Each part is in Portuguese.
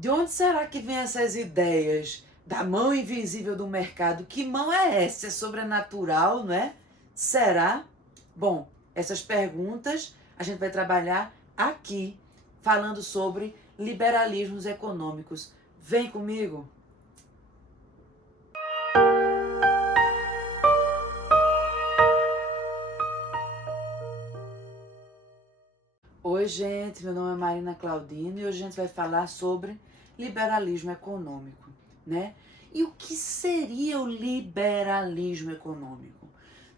De onde será que vem essas ideias da mão invisível do mercado? Que mão é essa? É sobrenatural, não é? Será? Bom, essas perguntas a gente vai trabalhar aqui, falando sobre liberalismos econômicos. Vem comigo! Oi, gente, meu nome é Marina Claudino e hoje a gente vai falar sobre liberalismo econômico, né? E o que seria o liberalismo econômico?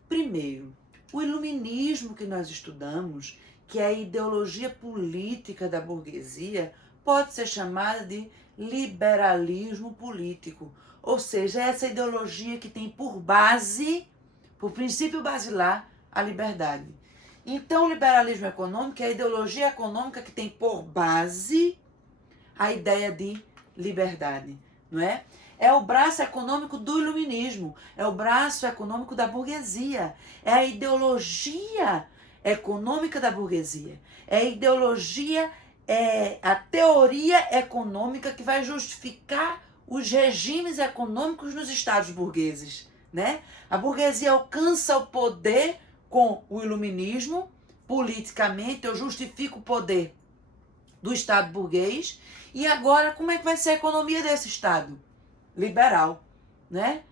Primeiro, o iluminismo que nós estudamos, que é a ideologia política da burguesia, pode ser chamada de liberalismo político, ou seja, essa ideologia que tem por base, por princípio basilar, a liberdade. Então, o liberalismo econômico é a ideologia econômica que tem por base a ideia de liberdade, não é? É o braço econômico do iluminismo, é o braço econômico da burguesia, é a ideologia econômica da burguesia, é a ideologia, é a teoria econômica que vai justificar os regimes econômicos nos estados burgueses, né? A burguesia alcança o poder com o iluminismo, politicamente eu justifico o poder do Estado burguês, e agora como é que vai ser a economia desse Estado? Liberal, né?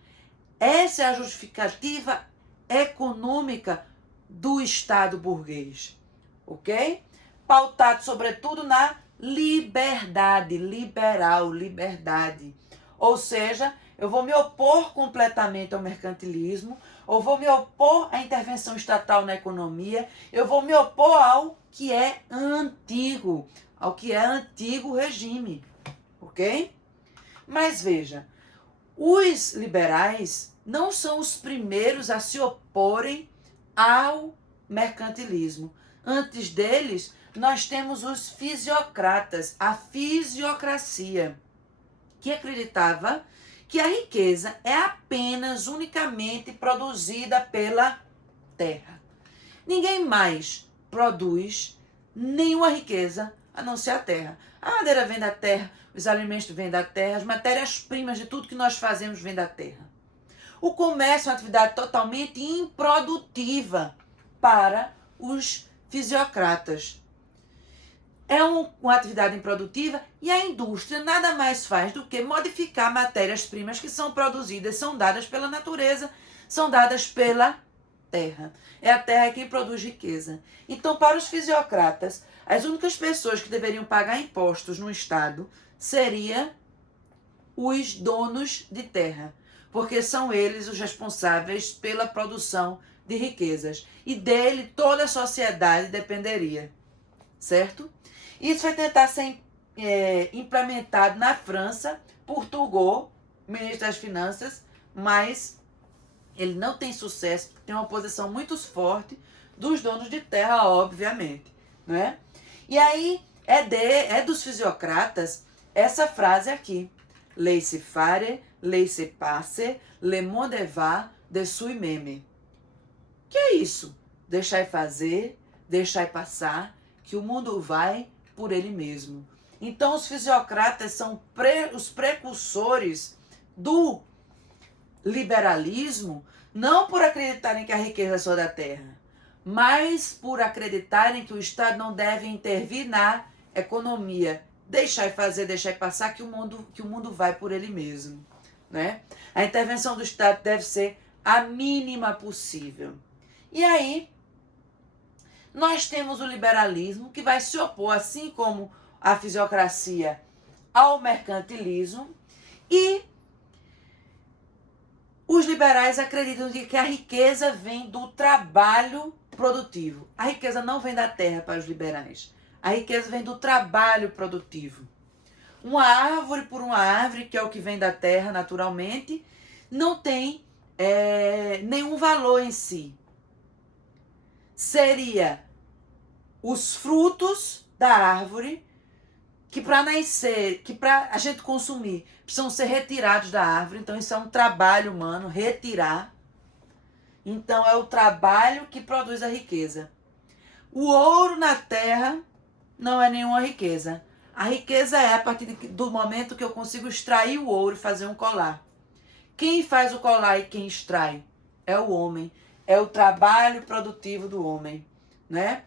Essa é a justificativa econômica do Estado burguês, ok? Pautado sobretudo na liberdade, liberal, liberdade. Ou seja, eu vou me opor completamente ao mercantilismo, eu vou me opor à intervenção estatal na economia, eu vou me opor ao que é antigo, regime, ok? Mas veja, os liberais não são os primeiros a se oporem ao mercantilismo. Antes deles, nós temos os fisiocratas, a fisiocracia, que acreditava que a riqueza é apenas, unicamente produzida pela terra. Ninguém mais produz nenhuma riqueza a não ser a terra. A madeira vem da terra, os alimentos vêm da terra, as matérias-primas de tudo que nós fazemos vêm da terra. O comércio é uma atividade totalmente improdutiva para os fisiocratas. É uma atividade improdutiva e a indústria nada mais faz do que modificar matérias-primas que são produzidas, são dadas pela natureza, são dadas pela terra. É a terra quem produz riqueza. Então, para os fisiocratas, as únicas pessoas que deveriam pagar impostos no Estado seriam os donos de terra, porque são eles os responsáveis pela produção de riquezas. E dele toda a sociedade dependeria, certo? Isso vai tentar ser implementado na França por Turgot, ministro das Finanças, mas ele não tem sucesso, tem uma oposição muito forte dos donos de terra, obviamente, não é? E aí é dos fisiocratas essa frase aqui: laissez-faire, laissez-passer, le monde va de soi-même. Que é isso? Deixai fazer, deixai passar, que o mundo vai por ele mesmo. Então os fisiocratas são os precursores do liberalismo, não por acreditarem que a riqueza é só da terra, mas por acreditarem que o Estado não deve intervir na economia. Deixar fazer, deixar passar, que o mundo vai por ele mesmo, né? A intervenção do Estado deve ser a mínima possível. E aí, nós temos o liberalismo, que vai se opor, assim como a fisiocracia, ao mercantilismo, e os liberais acreditam que a riqueza vem do trabalho produtivo. A riqueza não vem da terra para os liberais. A riqueza vem do trabalho produtivo. Uma árvore por uma árvore, que é o que vem da terra naturalmente, não tem nenhum valor em si. Seria os frutos da árvore que para nascer, que para a gente consumir, precisam ser retirados da árvore. Então isso é um trabalho humano, retirar. Então é o trabalho que produz a riqueza. O ouro na terra não é nenhuma riqueza. A riqueza é a partir do momento que eu consigo extrair o ouro e fazer um colar. Quem faz o colar e quem extrai? É o homem. É o trabalho produtivo do homem, né?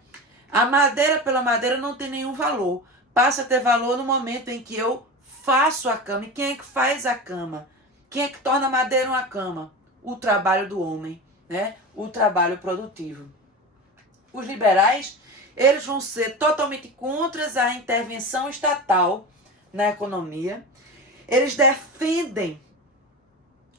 A madeira pela madeira não tem nenhum valor. Passa a ter valor no momento em que eu faço a cama. E quem é que faz a cama? Quem é que torna a madeira uma cama? O trabalho do homem, né? O trabalho produtivo. Os liberais, eles vão ser totalmente contra a intervenção estatal na economia. Eles defendem,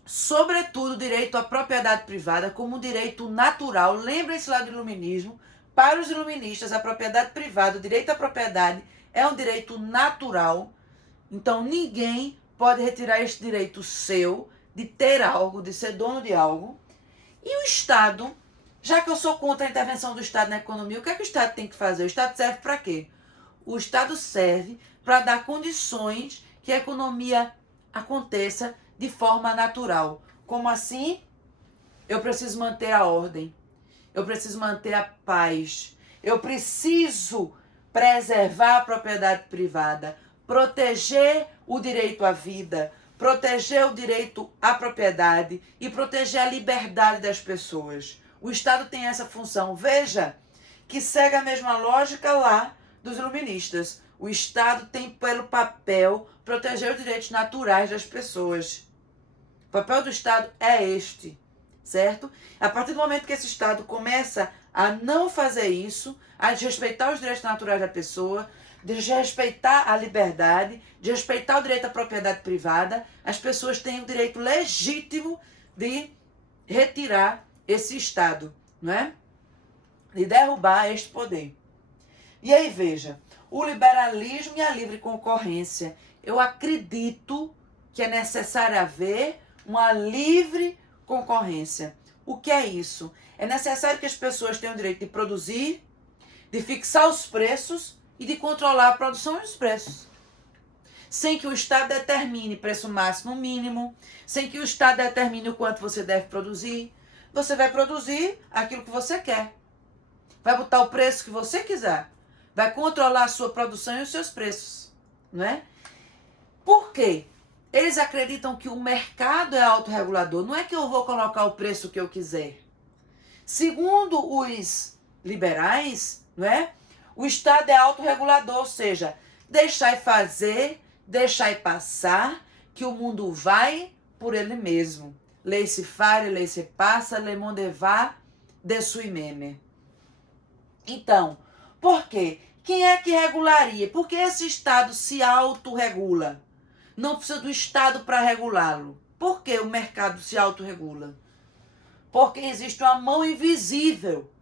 sobretudo, o direito à propriedade privada como um direito natural. Lembrem-se lá do iluminismo. Para os iluministas, a propriedade privada, o direito à propriedade, é um direito natural. Então, ninguém pode retirar este direito seu de ter algo, de ser dono de algo. E o Estado, já que eu sou contra a intervenção do Estado na economia, o que é que o Estado tem que fazer? O Estado serve para quê? O Estado serve para dar condições que a economia aconteça de forma natural. Como assim? Eu preciso manter a ordem. Eu preciso manter a paz. Eu preciso preservar a propriedade privada, proteger o direito à vida, proteger o direito à propriedade e proteger a liberdade das pessoas. O Estado tem essa função. Veja que segue a mesma lógica lá dos iluministas. O Estado tem pelo papel proteger os direitos naturais das pessoas. O papel do Estado é este, certo? A partir do momento que esse Estado começa a não fazer isso, a desrespeitar os direitos naturais da pessoa, desrespeitar a liberdade, desrespeitar o direito à propriedade privada, as pessoas têm o direito legítimo de retirar esse Estado, não é? De derrubar este poder. E aí, veja, o liberalismo e a livre concorrência. Eu acredito que é necessário haver uma livre concorrência. O que é isso? É necessário que as pessoas tenham o direito de produzir, de fixar os preços e de controlar a produção e os preços. Sem que o Estado determine preço máximo mínimo, sem que o Estado determine o quanto você deve produzir. Você vai produzir aquilo que você quer. Vai botar o preço que você quiser. Vai controlar a sua produção e os seus preços, não é? Por quê? Eles acreditam que o mercado é autorregulador. Não é que eu vou colocar o preço que eu quiser. Segundo os liberais, não é? O Estado é autorregulador, ou seja, deixar e fazer, deixar e passar, que o mundo vai por ele mesmo. Laissez faire, laissez passer, le monde va de soi-même. Então, por quê? Quem é que regularia? Por que esse Estado se autorregula? Não precisa do Estado para regulá-lo. Por que o mercado se autorregula? Porque existe uma mão invisível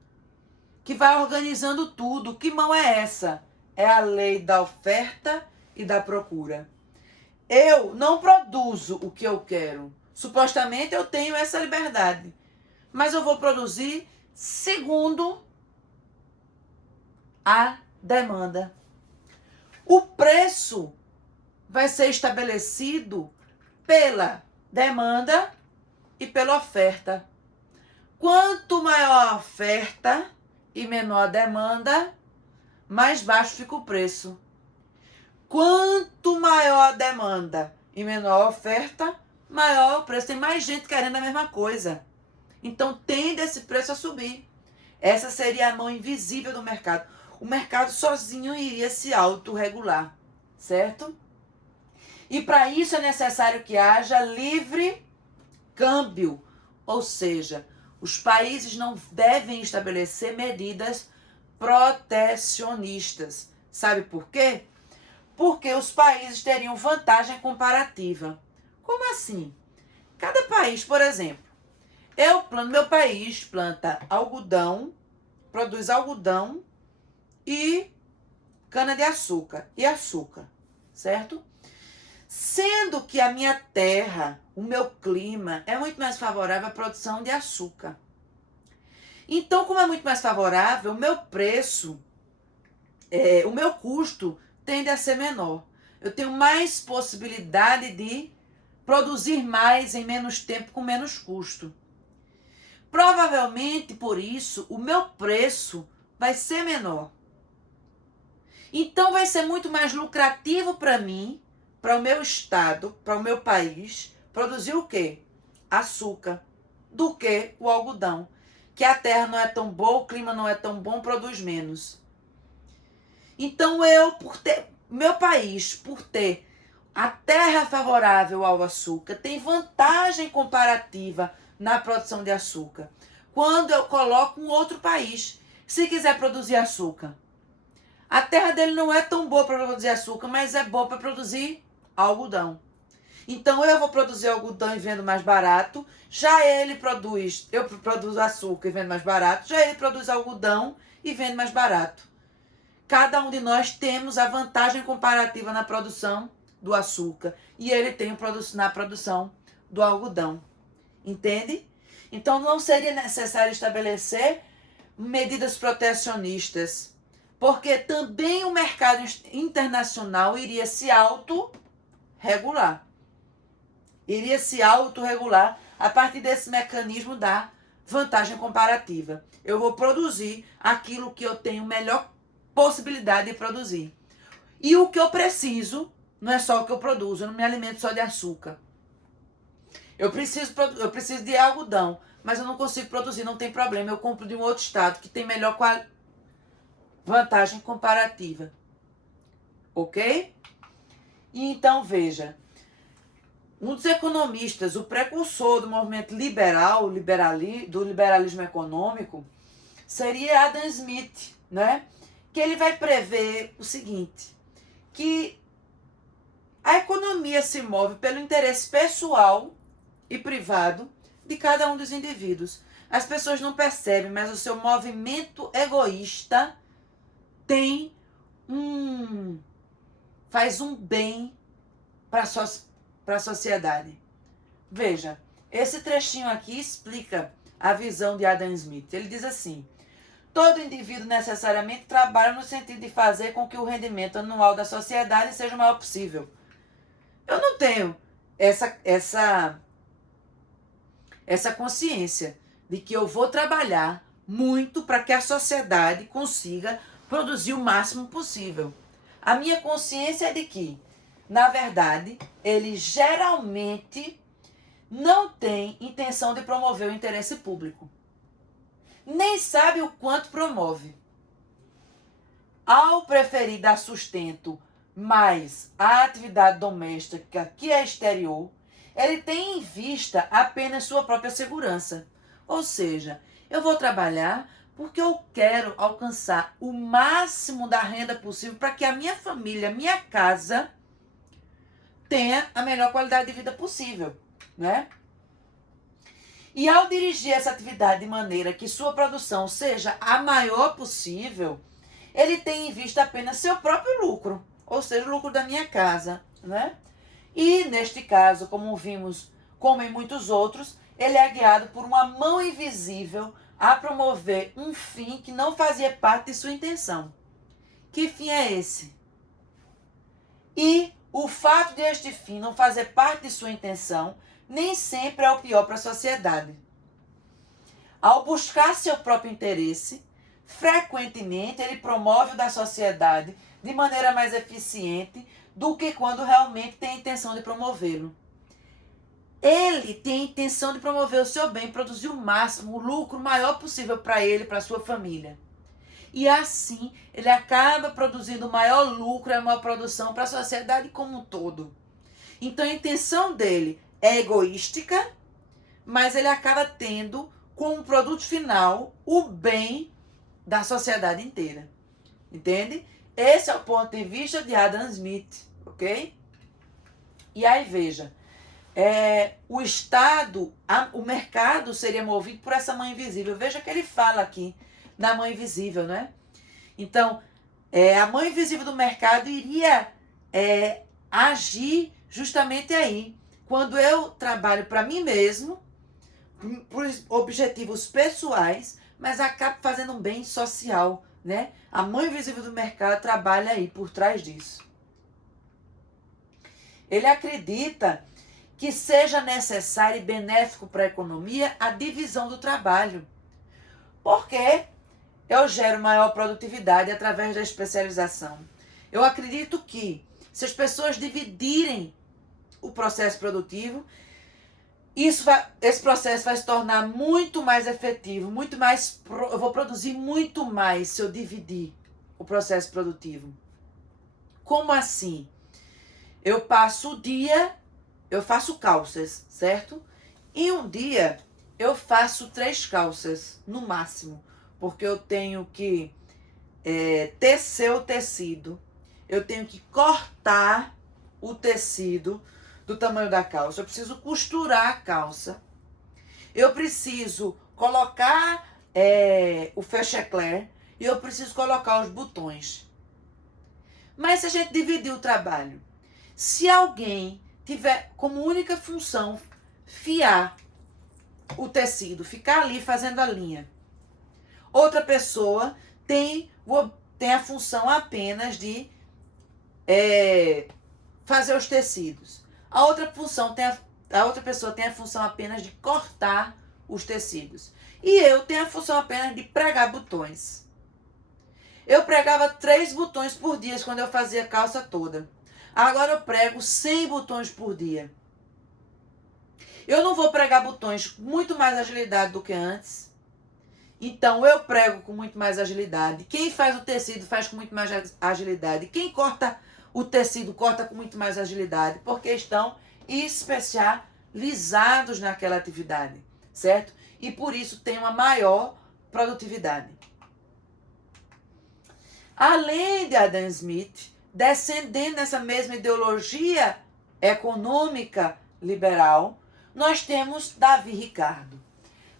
que vai organizando tudo. Que mão é essa? É a lei da oferta e da procura. Eu não produzo o que eu quero. Supostamente eu tenho essa liberdade. Mas eu vou produzir segundo a demanda. O preço vai ser estabelecido pela demanda e pela oferta. Quanto maior a oferta e menor a demanda, mais baixo fica o preço. Quanto maior a demanda e menor a oferta, maior o preço. Tem mais gente querendo a mesma coisa. Então tende esse preço a subir. Essa seria a mão invisível do mercado. O mercado sozinho iria se autorregular, certo? E para isso é necessário que haja livre câmbio, ou seja, os países não devem estabelecer medidas protecionistas. Sabe por quê? Porque os países teriam vantagem comparativa. Como assim? Cada país, por exemplo, meu país planta algodão, produz algodão e cana-de-açúcar e açúcar, certo? Sendo que a minha terra, o meu clima, é muito mais favorável à produção de açúcar. Então, como é muito mais favorável, o meu preço, o meu custo tende a ser menor. Eu tenho mais possibilidade de produzir mais em menos tempo com menos custo. Provavelmente, por isso, o meu preço vai ser menor. Então vai ser muito mais lucrativo para mim, para o meu estado, para o meu país, produzir o quê? Açúcar, do que o algodão. Que a terra não é tão boa, o clima não é tão bom, produz menos. Então meu país, por ter a terra favorável ao açúcar, tem vantagem comparativa na produção de açúcar. Quando eu coloco um outro país, se quiser produzir açúcar, a terra dele não é tão boa para produzir açúcar, mas é boa para produzir algodão. Então eu vou produzir algodão e vendo mais barato, eu produzo açúcar e vendo mais barato, já ele produz algodão e vende mais barato. Cada um de nós temos a vantagem comparativa na produção do açúcar e ele tem na produção do algodão. Entende? Então não seria necessário estabelecer medidas protecionistas, porque também o mercado internacional iria se autorregular. Iria se autorregular a partir desse mecanismo da vantagem comparativa. Eu vou produzir aquilo que eu tenho melhor possibilidade de produzir. E o que eu preciso não é só o que eu produzo, eu não me alimento só de açúcar. Eu preciso de algodão, mas eu não consigo produzir, não tem problema. Eu compro de um outro estado que tem melhor vantagem comparativa. Ok? E então, veja, um dos economistas, o precursor do movimento liberal, do liberalismo econômico, seria Adam Smith, né? Que ele vai prever o seguinte, que a economia se move pelo interesse pessoal e privado de cada um dos indivíduos. As pessoas não percebem, mas o seu movimento egoísta faz um bem para a sociedade. Veja, esse trechinho aqui explica a visão de Adam Smith. Ele diz assim: todo indivíduo necessariamente trabalha no sentido de fazer com que o rendimento anual da sociedade seja o maior possível. Eu não tenho essa consciência de que eu vou trabalhar muito para que a sociedade consiga produzir o máximo possível. A minha consciência é de que, na verdade, ele geralmente não tem intenção de promover o interesse público. Nem sabe o quanto promove. Ao preferir dar sustento mais à atividade doméstica que é exterior, ele tem em vista apenas sua própria segurança. Ou seja, eu vou trabalhar porque eu quero alcançar o máximo da renda possível para que a minha família, a minha casa, tenha a melhor qualidade de vida possível, né? E ao dirigir essa atividade de maneira que sua produção seja a maior possível, ele tem em vista apenas seu próprio lucro, ou seja, o lucro da minha casa, né? E neste caso, como vimos, como em muitos outros, ele é guiado por uma mão invisível a promover um fim que não fazia parte de sua intenção. Que fim é esse? E o fato de este fim não fazer parte de sua intenção nem sempre é o pior para a sociedade. Ao buscar seu próprio interesse, frequentemente ele promove o da sociedade de maneira mais eficiente do que quando realmente tem a intenção de promovê-lo. Ele tem a intenção de promover o seu bem, produzir o máximo, o lucro maior possível para ele e para sua família. E assim, ele acaba produzindo o maior lucro e a maior produção para a sociedade como um todo. Então, a intenção dele é egoística, mas ele acaba tendo como produto final o bem da sociedade inteira. Entende? Esse é o ponto de vista de Adam Smith, ok? E aí, veja, o Estado, o mercado seria movido por essa mão invisível. Veja que ele fala aqui na mão invisível, né? Então, a mão invisível do mercado iria agir justamente aí. Quando eu trabalho para mim mesmo, por objetivos pessoais, mas acabo fazendo um bem social, né? A mão invisível do mercado trabalha aí por trás disso. Ele acredita que seja necessário e benéfico para a economia a divisão do trabalho. Porque eu gero maior produtividade através da especialização. Eu acredito que se as pessoas dividirem o processo produtivo, esse processo vai se tornar muito mais efetivo, muito mais, eu vou produzir muito mais se eu dividir o processo produtivo. Como assim? Eu passo o dia, eu faço calças, certo? E um dia eu faço 3 calças, no máximo, porque eu tenho que tecer o tecido, eu tenho que cortar o tecido do tamanho da calça, eu preciso costurar a calça, eu preciso colocar o fechecler e eu preciso colocar os botões. Mas se a gente dividir o trabalho, se alguém tiver como única função fiar o tecido, ficar ali fazendo a linha, outra pessoa tem a função apenas de fazer os tecidos. A outra pessoa tem a função apenas de cortar os tecidos. E eu tenho a função apenas de pregar botões. Eu pregava 3 botões por dia quando eu fazia a calça toda. Agora eu prego 100 botões por dia. Eu não vou pregar botões com muito mais agilidade do que antes. Então eu prego com muito mais agilidade. Quem faz o tecido faz com muito mais agilidade. Quem corta o tecido corta com muito mais agilidade, porque estão especializados naquela atividade, certo? E por isso tem uma maior produtividade. Além de Adam Smith, descendendo dessa mesma ideologia econômica liberal, nós temos Davi Ricardo.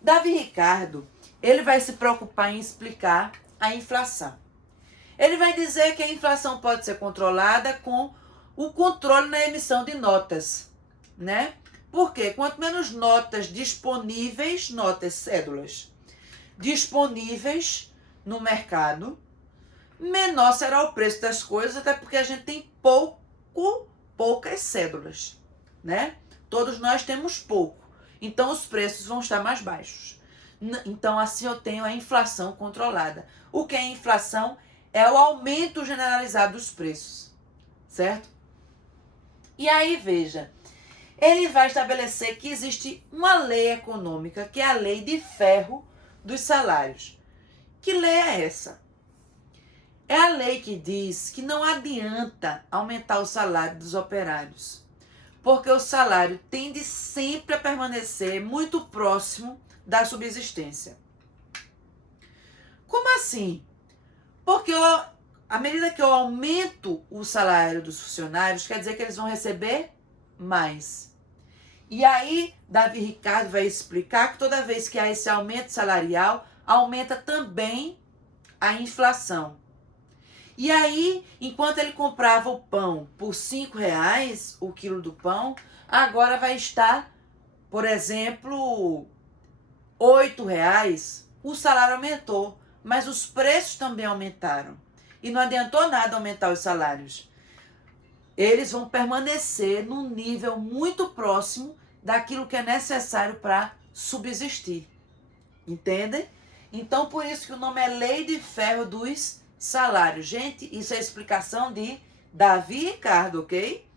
Davi Ricardo, ele vai se preocupar em explicar a inflação. Ele vai dizer que a inflação pode ser controlada com o controle na emissão de notas, né? Por quê? Quanto menos notas disponíveis, notas, cédulas, disponíveis no mercado, menor será o preço das coisas, até porque a gente tem poucas cédulas, né? Todos nós temos pouco, então os preços vão estar mais baixos. Então assim eu tenho a inflação controlada. O que é inflação? É o aumento generalizado dos preços, certo? E aí, veja, ele vai estabelecer que existe uma lei econômica, que é a lei de ferro dos salários. Que lei é essa? É a lei que diz que não adianta aumentar o salário dos operários, porque o salário tende sempre a permanecer muito próximo da subsistência. Como assim? Porque à medida que eu aumento o salário dos funcionários, quer dizer que eles vão receber mais. E aí, Davi Ricardo vai explicar que toda vez que há esse aumento salarial, aumenta também a inflação. E aí, enquanto ele comprava o pão por R$5, o quilo do pão, agora vai estar, por exemplo, R$8. O salário aumentou, mas os preços também aumentaram. E não adiantou nada aumentar os salários. Eles vão permanecer num nível muito próximo daquilo que é necessário para subsistir. Entendem? Então, por isso que o nome é Lei de Ferro dos Salários. Gente, isso é a explicação de Davi Ricardo, ok?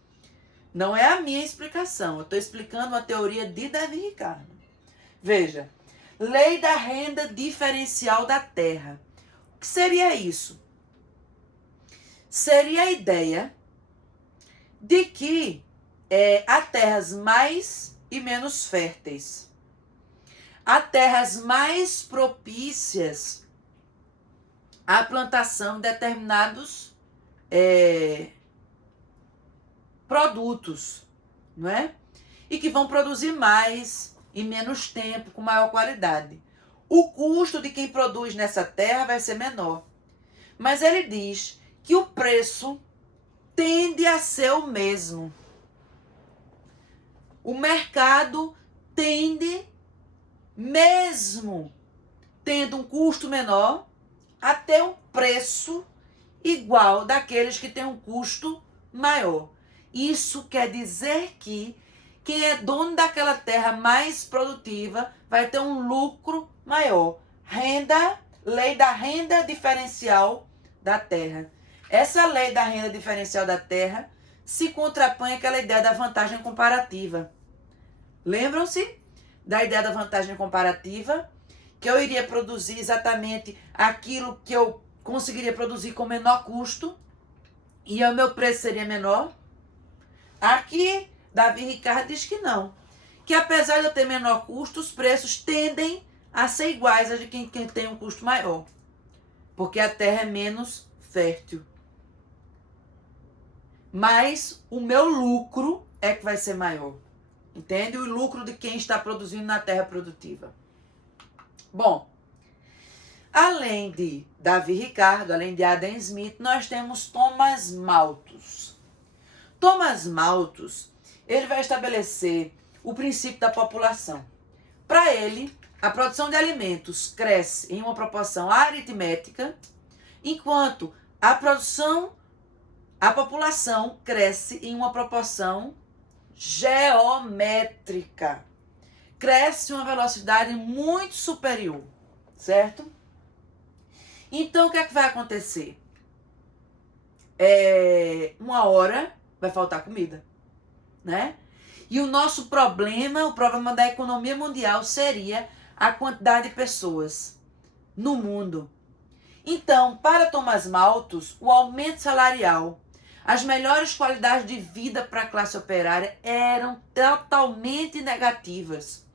Não é a minha explicação. Eu estou explicando a teoria de Davi Ricardo. Veja. Lei da renda diferencial da terra. O que seria isso? Seria a ideia de que há terras mais e menos férteis. Há terras mais propícias à plantação de determinados produtos, não é? E que vão produzir mais em menos tempo, com maior qualidade. O custo de quem produz nessa terra vai ser menor. Mas ele diz que o preço tende a ser o mesmo. O mercado tende, mesmo tendo um custo menor, a ter um preço igual daqueles que têm um custo maior. Isso quer dizer que quem é dono daquela terra mais produtiva vai ter um lucro maior. Lei da renda diferencial da terra. Essa lei da renda diferencial da terra se contrapõe àquela ideia da vantagem comparativa. Lembram-se da ideia da vantagem comparativa? Que eu iria produzir exatamente aquilo que eu conseguiria produzir com menor custo e o meu preço seria menor? Aqui, Davi Ricardo diz que não. Que apesar de eu ter menor custo, os preços tendem a ser iguais a de quem tem um custo maior. Porque a terra é menos fértil. Mas o meu lucro é que vai ser maior. Entende? O lucro de quem está produzindo na terra produtiva. Bom, além de Davi Ricardo, além de Adam Smith, nós temos Thomas Malthus. Thomas Malthus, ele vai estabelecer o princípio da população. Para ele, a produção de alimentos cresce em uma proporção aritmética, enquanto a população cresce em uma proporção geométrica. Cresce em uma velocidade muito superior, certo? Então, o que é que vai acontecer? Uma hora vai faltar comida, né? E o nosso problema, o problema da economia mundial seria a quantidade de pessoas no mundo. Então, para Thomas Malthus, o aumento salarial, as melhores qualidades de vida para a classe operária eram totalmente negativas.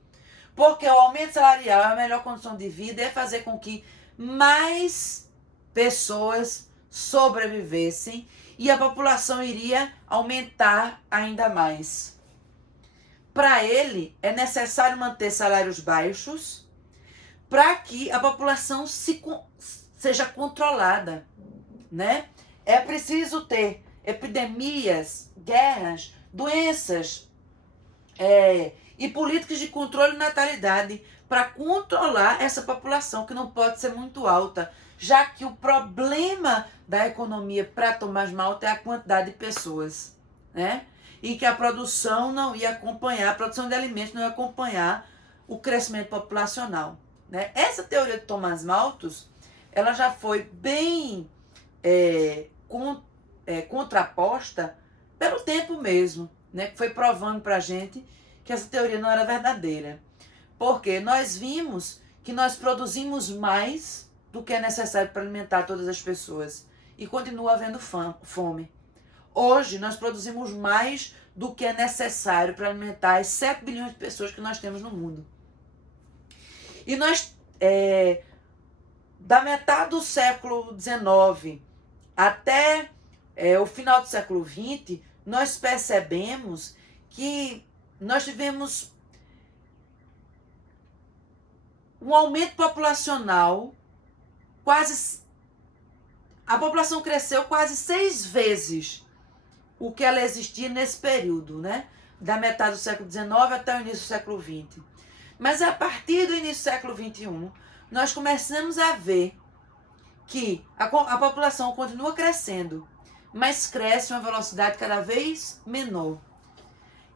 Porque o aumento salarial, a melhor condição de vida, é fazer com que mais pessoas sobrevivessem e a população iria aumentar ainda mais. Para ele, é necessário manter salários baixos para que a população seja controlada, né? É preciso ter epidemias, guerras, doenças e políticas de controle de natalidade para controlar essa população que não pode ser muito alta, já que o problema da economia para Thomas Malthus é a quantidade de pessoas, né? E que a produção não ia acompanhar, a produção de alimentos não ia acompanhar o crescimento populacional, né? Essa teoria de Thomas Malthus, ela já foi bem contraposta pelo tempo mesmo, né? Que foi provando para a gente que essa teoria não era verdadeira. Porque nós vimos que nós produzimos mais do que é necessário para alimentar todas as pessoas. E continua havendo fome. Hoje, nós produzimos mais do que é necessário para alimentar as 7 bilhões de pessoas que nós temos no mundo. E nós, da metade do século XIX até o final do século XX, nós percebemos que nós tivemos um aumento populacional, a população cresceu quase 6 vezes o que ela existia nesse período, né? Da metade do século XIX até o início do século XX. Mas a partir do início do século XXI, nós começamos a ver que a população continua crescendo, mas cresce em uma velocidade cada vez menor.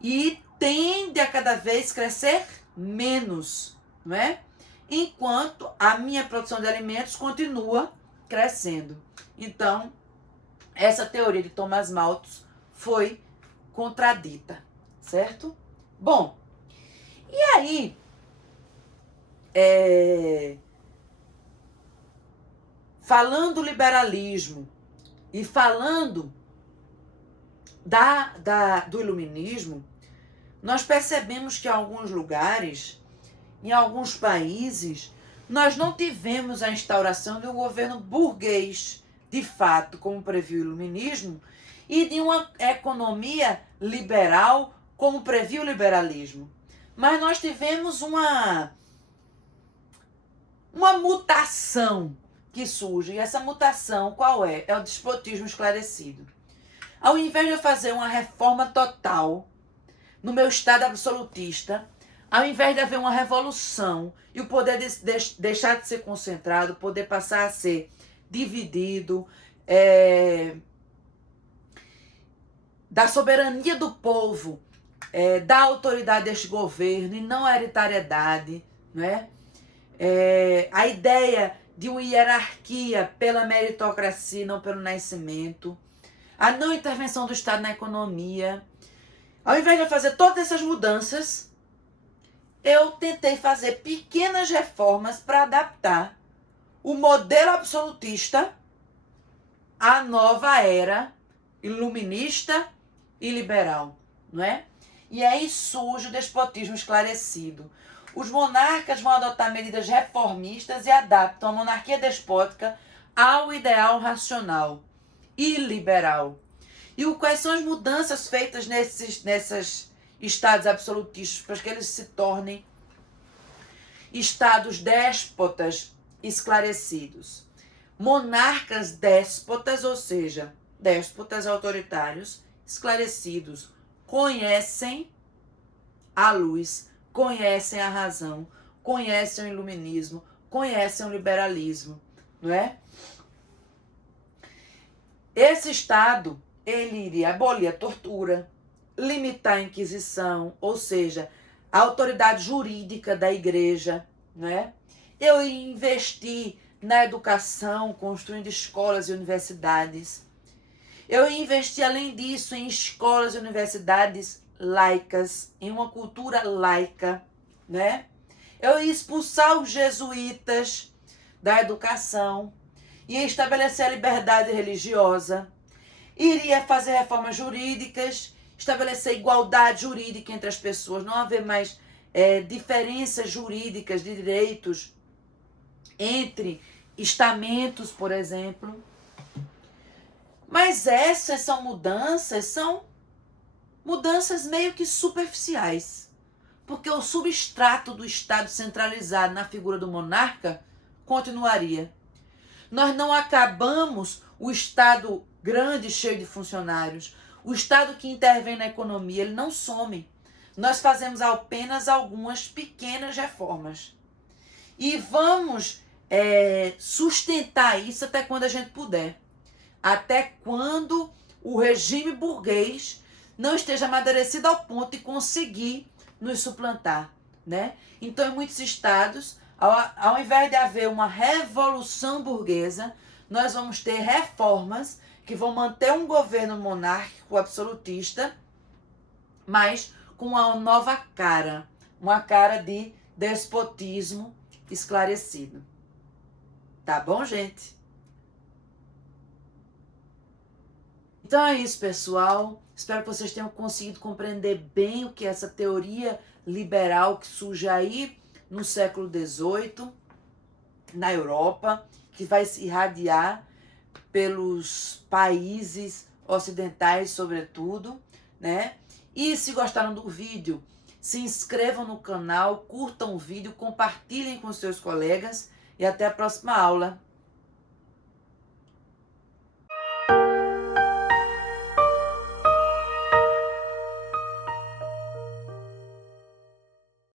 E tende a cada vez crescer menos, não é? Enquanto a minha produção de alimentos continua crescendo. Então, essa teoria de Thomas Malthus foi contradita, certo? Bom, e aí, falando do liberalismo e falando do iluminismo, nós percebemos que em alguns lugares, em alguns países, nós não tivemos a instauração de um governo burguês, de fato, como previu o iluminismo, e de uma economia liberal, como previu o liberalismo. Mas nós tivemos uma mutação que surge. E essa mutação, qual é? É o despotismo esclarecido. Ao invés de eu fazer uma reforma total no meu estado absolutista, ao invés de haver uma revolução e o poder deixar de ser concentrado, o poder passar a ser dividido, da soberania do povo, da autoridade deste governo e não a hereditariedade, né? A ideia de uma hierarquia pela meritocracia, não pelo nascimento, a não intervenção do Estado na economia. Ao invés de eu fazer todas essas mudanças, eu tentei fazer pequenas reformas para adaptar o modelo absolutista à nova era iluminista e liberal, não é? E aí surge o despotismo esclarecido. Os monarcas vão adotar medidas reformistas e adaptam a monarquia despótica ao ideal racional e liberal. E quais são as mudanças feitas nesses estados absolutistas para que eles se tornem estados déspotas esclarecidos? Monarcas déspotas, ou seja, déspotas autoritários esclarecidos, conhecem a luz, conhecem a razão, conhecem o iluminismo, conhecem o liberalismo, não é? Esse Estado, ele iria abolir a tortura, limitar a Inquisição, ou seja, a autoridade jurídica da igreja, não é? Eu ia investir na educação, construindo escolas e universidades. Eu ia investir, além disso, em escolas e universidades laicas, em uma cultura laica, né? Eu ia expulsar os jesuítas da educação, ia estabelecer a liberdade religiosa, iria fazer reformas jurídicas, estabelecer igualdade jurídica entre as pessoas, não haver mais diferenças jurídicas de direitos entre estamentos, por exemplo. Mas essas são mudanças meio que superficiais, porque o substrato do Estado centralizado na figura do monarca continuaria. Nós não acabamos o Estado grande, cheio de funcionários. O Estado que intervém na economia, ele não some. Nós fazemos apenas algumas pequenas reformas. E vamos sustentar isso até quando a gente puder. Até quando o regime burguês não esteja amadurecido ao ponto de conseguir nos suplantar, né? Então, em muitos estados, ao invés de haver uma revolução burguesa, nós vamos ter reformas que vão manter um governo monárquico absolutista, mas com uma nova cara, uma cara de despotismo esclarecido. Tá bom, gente? Então é isso, pessoal. Espero que vocês tenham conseguido compreender bem o que é essa teoria liberal que surge aí no século XVIII, na Europa, que vai se irradiar pelos países ocidentais, sobretudo, né? E se gostaram do vídeo, se inscrevam no canal, curtam o vídeo, compartilhem com seus colegas e até a próxima aula.